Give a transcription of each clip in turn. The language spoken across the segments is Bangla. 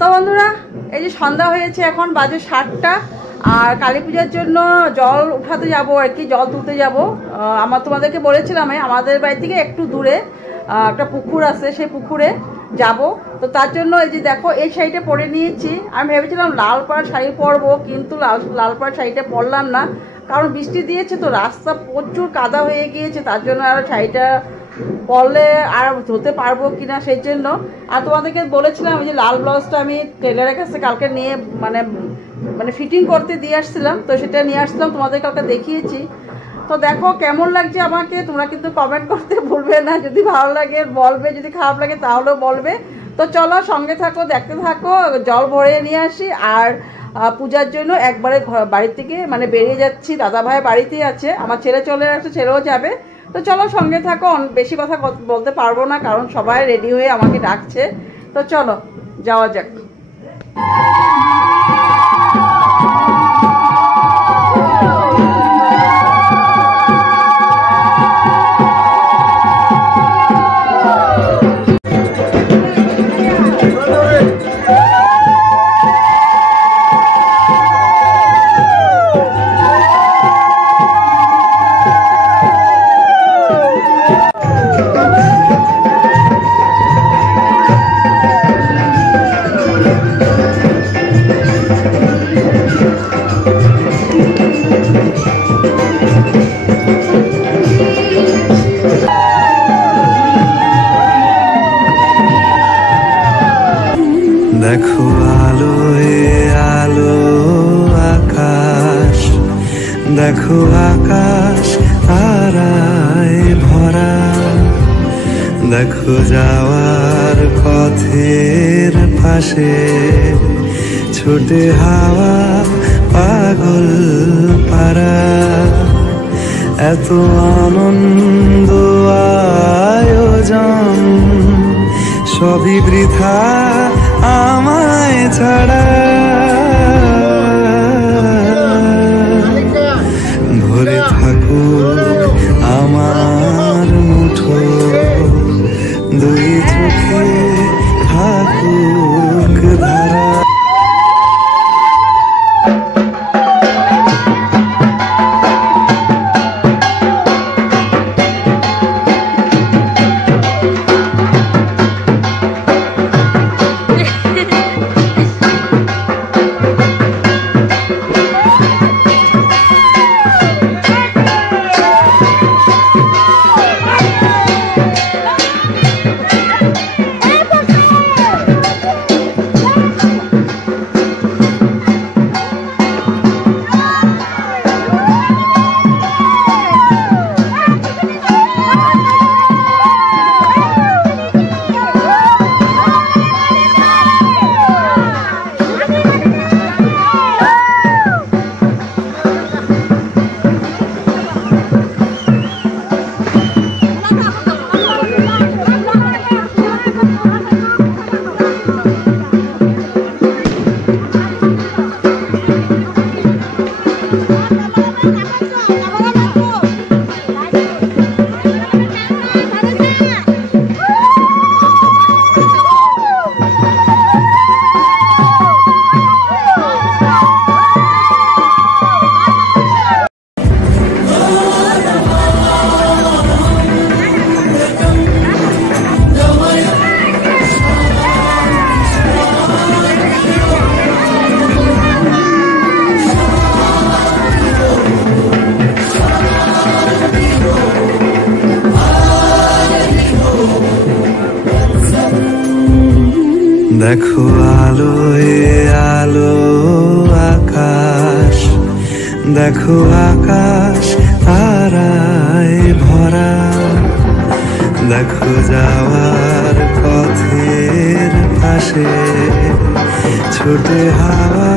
তো বন্ধুরা, এই যে সন্ধ্যা হয়েছে, এখন বাজে 7টা। আর কালী পূজার জন্য জল উঠাতে যাব আর কি, জল তুলতে যাব। তোমাদেরকে বলেছিলাম আমাদের বাড়ি থেকে একটু দূরে একটা পুকুর আছে, সেই পুকুরে যাব। তো তার জন্য এই যে দেখো, এই শাড়িটা পরে নিয়েছি। আমি ভেবেছিলাম লাল পাড় শাড়ি পরবো, কিন্তু লাল পাড় শাড়িটা পরলাম না, কারণ বৃষ্টি দিয়েছে তো রাস্তা প্রচুর কাদা হয়ে গিয়েছে। তার জন্য আর শাড়িটা পরলে আর ধুতে পারবো কিনা সেই জন্য। আর তোমাদেরকে বলেছিলাম যে লাল ব্লাউজটা আমি টেলারের কাছে কালকে নিয়ে মানে ফিটিং করতে দিয়ে আসছিলাম, তো সেটা নিয়ে আসছিলাম, তোমাদের কালকে দেখিয়েছি। তো দেখো কেমন লাগছে আমাকে, তোমরা কিন্তু কমেন্ট করতে ভুলবে না। যদি ভালো লাগে বলবে, যদি খারাপ লাগে তাহলেও বলবে। তো চলো সঙ্গে থাকো, দেখতে থাকো। জল ভরে নিয়ে আসি, আর পূজার জন্য একবারে বাড়ি থেকে মানে বেরিয়ে যাচ্ছি। দাদা ভাই বাড়িতেই আছে, আমার ছেলে চলে আসছে, ছেলেও যাবে। তো চলো সঙ্গে থাকো। বেশি কথা বলতে পারবো না, কারণ সবাই রেডি হয়ে আমাকে ডাকছে। তো চলো যাওয়া যাক। দেখো আলোয় আলো আকাশ, দেখো আকাশ তারায় ভরা, দেখো যাওয়ার পথের পাশে ছোটে হাওয়া পাগল পারা। এত আনন্দ আয়োজন সবই বৃথা আমায় ছাড়া। ভরে থাকুক আমার মুঠো, দুই চোখে থাকুক ধারা। দেখো আলোয় আলো আকাশ, দেখো আকাশ তারায় ভরা, দেখো যাওয়ার পথের পাশে ছোটে হাওয়া।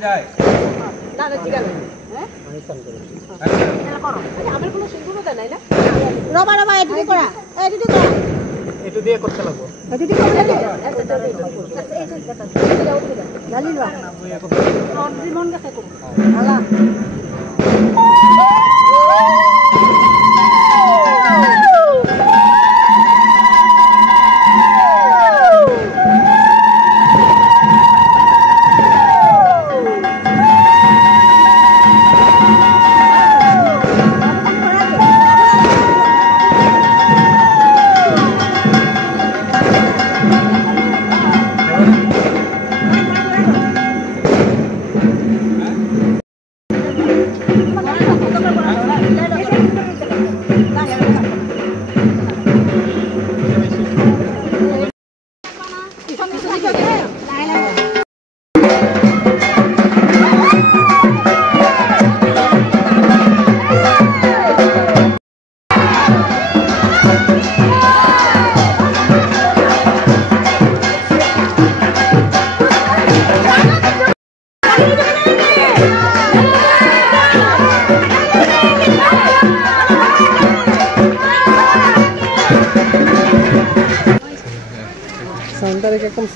যায় না না ঠিক আছে হ্যাঁ এটা করো আমার কোনো সিঙ্গুলো দেয় না রবা রবা এদিকে করা এদিকে করা একটু দিয়ে করতে লাগবো এদিকে করলে আচ্ছা এই যে দেখা জানি না আর জীবন কাছে করো হালা সাউন্ডটা একদম